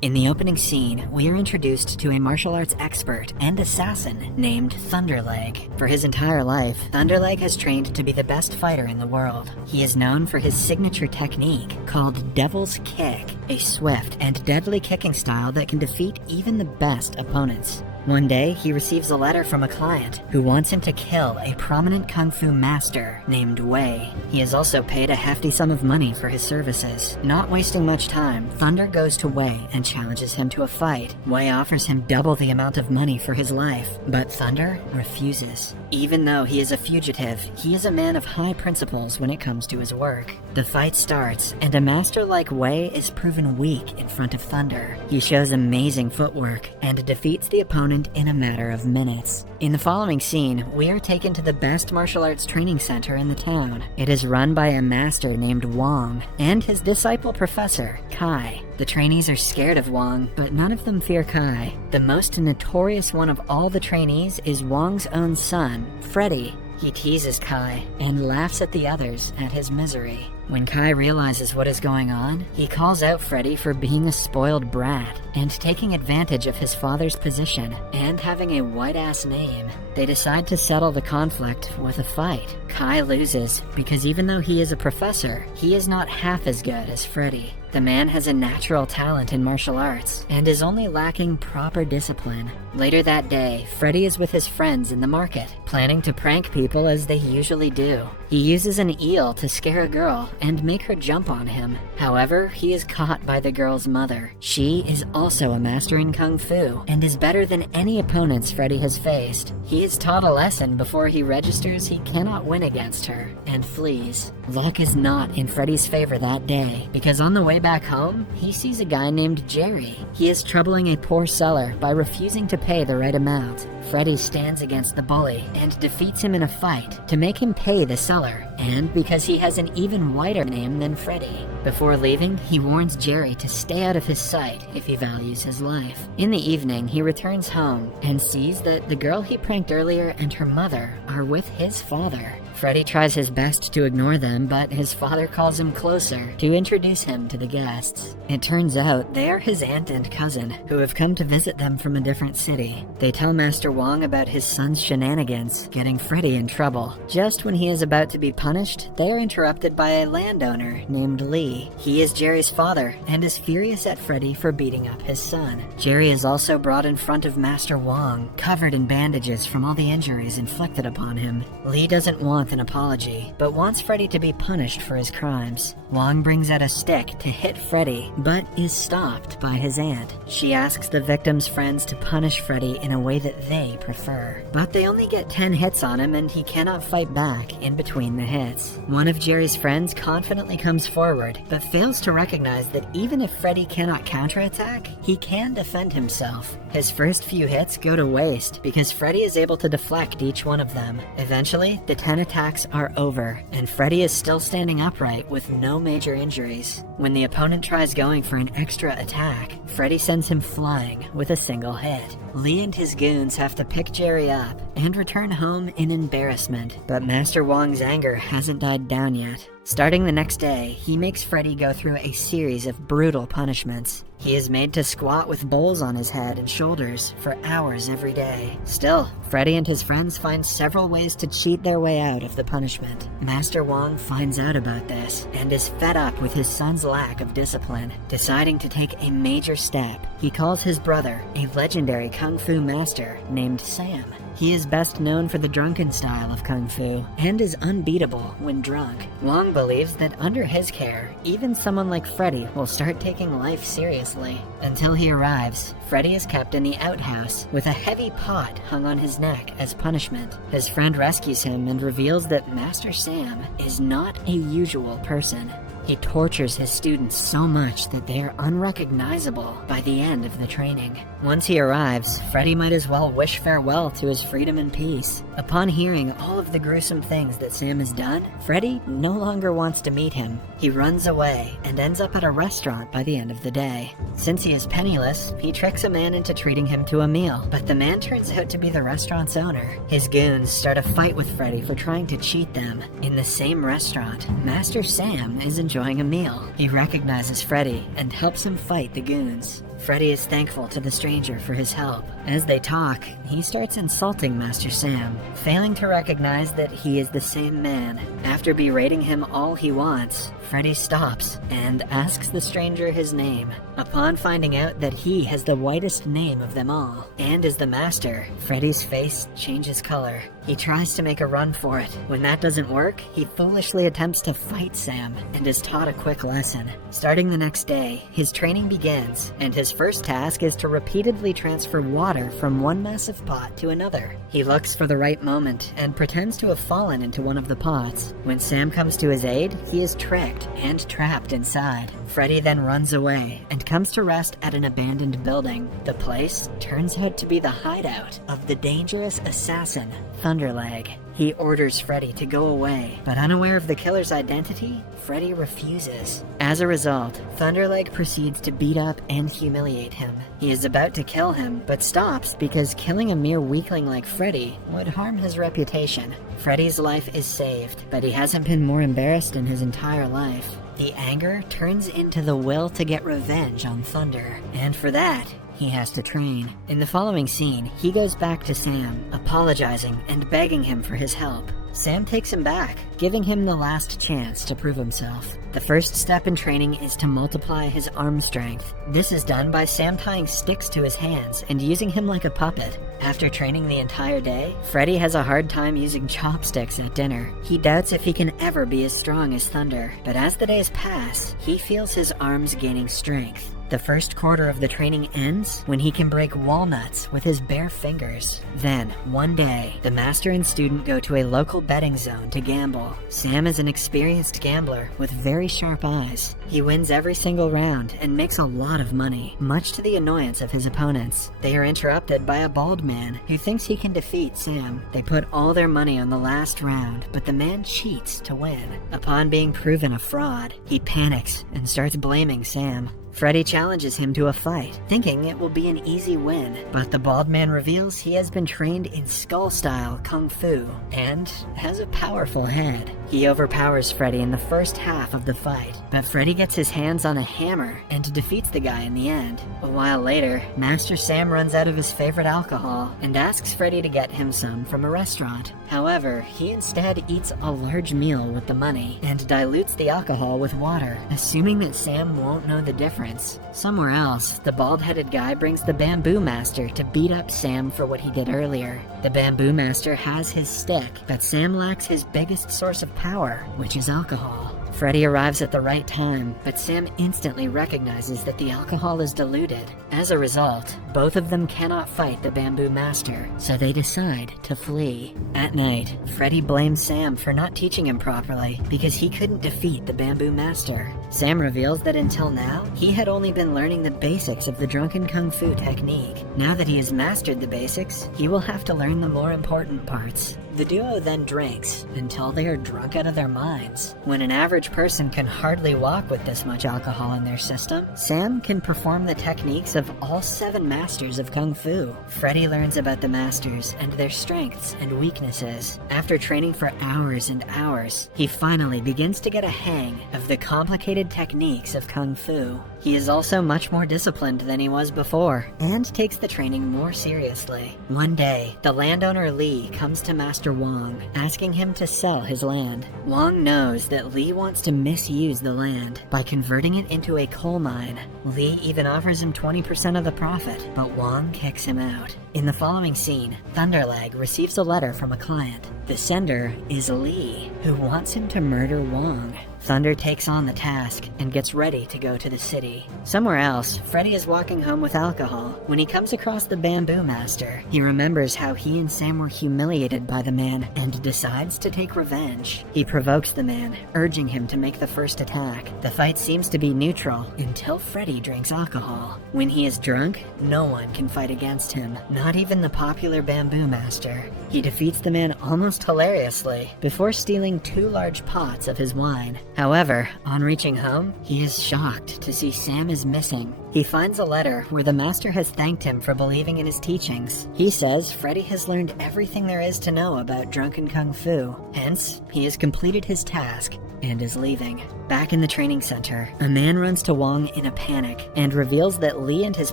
In the opening scene, we are introduced to a martial arts expert and assassin named Thunderleg. For his entire life, Thunderleg has trained to be the best fighter in the world. He is known for his signature technique called Devil's Kick, a swift and deadly kicking style that can defeat even the best opponents. One day, he receives a letter from a client who wants him to kill a prominent kung fu master named Wei. He is also paid a hefty sum of money for his services. Not wasting much time, Thunder goes to Wei and challenges him to a fight. Wei offers him double the amount of money for his life, but Thunder refuses. Even though he is a fugitive, he is a man of high principles when it comes to his work. The fight starts, and a master like Wei is proven weak in front of Thunder. He shows amazing footwork and defeats the opponent in a matter of minutes. In the following scene, we are taken to the best martial arts training center in the town. It is run by a master named Wong and his disciple professor, Kai. The trainees are scared of Wong, but none of them fear Kai. The most notorious one of all the trainees is Wong's own son, Freddy. He teases Kai and laughs at the others at his misery. When Kai realizes what is going on, he calls out Freddy for being a spoiled brat and taking advantage of his father's position and having a white-ass name. They decide to settle the conflict with a fight. Kai loses because even though he is a professor, he is not half as good as Freddy. The man has a natural talent in martial arts and is only lacking proper discipline. Later that day, Freddy is with his friends in the market, planning to prank people as they usually do. He uses an eel to scare a girl and make her jump on him. However, he is caught by the girl's mother. She is also a master in kung fu and is better than any opponents Freddy has faced. He is taught a lesson before he registers he cannot win against her and flees. Luck is not in Freddy's favor that day, because on the way back home, he sees a guy named Jerry. He is troubling a poor seller by refusing to pay the right amount. Freddy stands against the bully and defeats him in a fight to make him pay the seller, and because he has an even whiter name than Freddy. Before leaving, he warns Jerry to stay out of his sight if he values his life. In the evening, he returns home and sees that the girl he pranked earlier and her mother are with his father. Freddy tries his best to ignore them, but his father calls him closer to introduce him to the guests. It turns out they are his aunt and cousin, who have come to visit them from a different city. They tell Master Wong about his son's shenanigans, getting Freddy in trouble. Just when he is about to be punished, they are interrupted by a landowner named Lee. He is Jerry's father and is furious at Freddy for beating up his son. Jerry is also brought in front of Master Wong, covered in bandages from all the injuries inflicted upon him. Lee doesn't want an apology, but wants Freddy to be punished for his crimes. Wong brings out a stick to hit Freddy, but is stopped by his aunt. She asks the victim's friends to punish Freddy in a way that they prefer, but they only get 10 hits on him and he cannot fight back in between the hits. One of Jerry's friends confidently comes forward, but fails to recognize that even if Freddy cannot counterattack, he can defend himself. His first few hits go to waste because Freddy is able to deflect each one of them. Eventually, the 10 attacks are over, and Freddy is still standing upright with no major injuries. When the opponent tries going for an extra attack, Freddy sends him flying with a single hit. Lee and his goons have to pick Jerry up and return home in embarrassment, but Master Wong's anger hasn't died down yet. Starting the next day, he makes Freddy go through a series of brutal punishments. He is made to squat with bowls on his head and shoulders for hours every day. Still, Freddy and his friends find several ways to cheat their way out of the punishment. Master Wong finds out about this and is fed up with his son's lack of discipline. Deciding to take a major step, he calls his brother, a legendary kung fu master named Sam. He is best known for the Drunken style of kung fu and is unbeatable when drunk. Wong believes that under his care, even someone like Freddy will start taking life seriously. Until he arrives, Freddy is kept in the outhouse with a heavy pot hung on his neck as punishment. His friend rescues him and reveals that Master Sam is not a usual person. He tortures his students so much that they are unrecognizable by the end of the training. Once he arrives, Freddy might as well wish farewell to his freedom and peace. Upon hearing all of the gruesome things that Sam has done, Freddy no longer wants to meet him. He runs away and ends up at a restaurant by the end of the day. Since he is penniless, he tricks a man into treating him to a meal, but the man turns out to be the restaurant's owner. His goons start a fight with Freddy for trying to cheat them. In the same restaurant, Master Sam is enjoying enjoying a meal. He recognizes Freddy and helps him fight the goons. Freddy is thankful to the stranger for his help. As they talk, he starts insulting Master Sam, failing to recognize that he is the same man. After berating him all he wants, Freddy stops and asks the stranger his name. Upon finding out that he has the whitest name of them all, and is the master, Freddy's face changes color. He tries to make a run for it. When that doesn't work, he foolishly attempts to fight Sam, and is taught a quick lesson. Starting the next day, his training begins, and his first task is to repeatedly transfer water from one massive pot to another. He looks for the right moment, and pretends to have fallen into one of the pots. When Sam comes to his aid, he is tricked and trapped inside. Freddy then runs away, and comes to rest at an abandoned building. The place turns out to be the hideout of the dangerous assassin, Thunderleg. He orders Freddy to go away, but unaware of the killer's identity, Freddy refuses. As a result, Thunderleg proceeds to beat up and humiliate him. He is about to kill him, but stops because killing a mere weakling like Freddy would harm his reputation. Freddy's life is saved, but he hasn't been more embarrassed in his entire life. The anger turns into the will to get revenge on Thunder, and for that, he has to train. In the following scene, he goes back to Sam, apologizing and begging him for his help. Sam takes him back, giving him the last chance to prove himself. The first step in training is to multiply his arm strength. This is done by Sam tying sticks to his hands and using him like a puppet. After training the entire day, Freddy has a hard time using chopsticks at dinner. He doubts if he can ever be as strong as Thunder, but as the days pass, he feels his arms gaining strength. The first quarter of the training ends when he can break walnuts with his bare fingers. Then, one day, the master and student go to a local betting zone to gamble. Sam is an experienced gambler with very sharp eyes. He wins every single round and makes a lot of money, much to the annoyance of his opponents. They are interrupted by a bald man who thinks he can defeat Sam. They put all their money on the last round, but the man cheats to win. Upon being proven a fraud, he panics and starts blaming Sam. Freddy challenges him to a fight, thinking it will be an easy win, but the bald man reveals he has been trained in skull-style kung fu, and has a powerful head. He overpowers Freddy in the first half of the fight, but Freddy gets his hands on a hammer and defeats the guy in the end. A while later, Master Sam runs out of his favorite alcohol, and asks Freddy to get him some from a restaurant. However, he instead eats a large meal with the money, and dilutes the alcohol with water, assuming that Sam won't know the difference. Somewhere else, the bald-headed guy brings the Bamboo Master to beat up Sam for what he did earlier. The Bamboo Master has his stick, but Sam lacks his biggest source of power, which is alcohol. Freddy arrives at the right time, but Sam instantly recognizes that the alcohol is diluted. As a result, both of them cannot fight the Bamboo Master, so they decide to flee. At night, Freddy blames Sam for not teaching him properly because he couldn't defeat the Bamboo Master. Sam reveals that until now, he had only been learning the basics of the Drunken Kung Fu technique. Now that he has mastered the basics, he will have to learn the more important parts. The duo then drinks until they are drunk out of their minds. When an average person can hardly walk with this much alcohol in their system, Sam can perform the techniques of all 7 masters of Kung Fu. Freddy learns about the masters and their strengths and weaknesses. After training for hours and hours, he finally begins to get a hang of the complicated techniques of Kung Fu. He is also much more disciplined than he was before, and takes the training more seriously. One day, the landowner Lee comes to Master Wong, asking him to sell his land. Wong knows that Lee wants to misuse the land by converting it into a coal mine. Lee even offers him 20% of the profit, but Wong kicks him out. In the following scene, Thunderleg receives a letter from a client. The sender is Lee, who wants him to murder Wong. Thunder takes on the task and gets ready to go to the city. Somewhere else, Freddy is walking home with alcohol when he comes across the Bamboo Master. He remembers how he and Sam were humiliated by the man and decides to take revenge. He provokes the man, urging him to make the first attack. The fight seems to be neutral until Freddy drinks alcohol. When he is drunk, no one can fight against him, not even the popular Bamboo Master. He defeats the man almost hilariously before stealing 2 large pots of his wine. However, on reaching home, he is shocked to see Sam is missing. He finds a letter where the master has thanked him for believing in his teachings. He says Freddy has learned everything there is to know about drunken kung fu, hence, he has completed his task and is leaving. Back in the training center, a man runs to Wong in a panic and reveals that Lee and his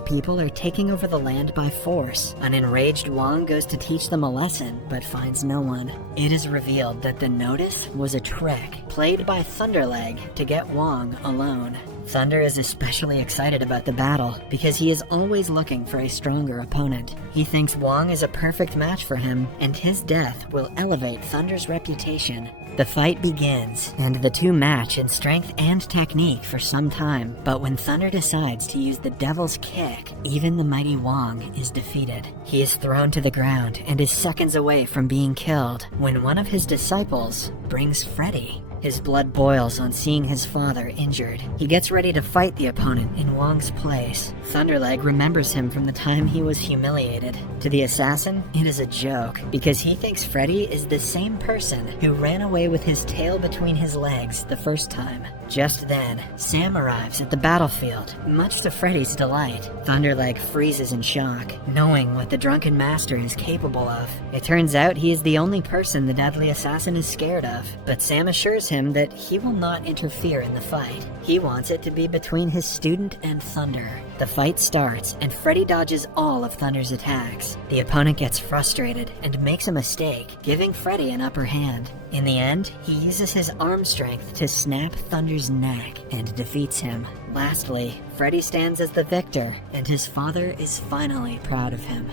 people are taking over the land by force. An enraged Wong goes to teach them a lesson, but finds no one. It is revealed that the notice was a trick played by Thunderleg to get Wong alone. Thunder is especially excited about the battle because he is always looking for a stronger opponent. He thinks Wong is a perfect match for him, and his death will elevate Thunder's reputation. The fight begins, and the two match in strength and technique for some time, but when Thunder decides to use the Devil's Kick, even the mighty Wong is defeated. He is thrown to the ground and is seconds away from being killed when one of his disciples brings Freddy. His blood boils on seeing his father injured. He gets ready to fight the opponent in Wong's place. Thunderleg remembers him from the time he was humiliated. To the assassin, it is a joke, because he thinks Freddy is the same person who ran away with his tail between his legs the first time. Just then, Sam arrives at the battlefield, much to Freddy's delight. Thunderleg freezes in shock, knowing what the drunken master is capable of. It turns out he is the only person the deadly assassin is scared of, but Sam assures him that he will not interfere in the fight. He wants it to be between his student and Thunder. The fight starts, and Freddy dodges all of Thunder's attacks. The opponent gets frustrated and makes a mistake, giving Freddy an upper hand. In the end, he uses his arm strength to snap Thunder's neck and defeats him. Lastly, Freddy stands as the victor, and his father is finally proud of him.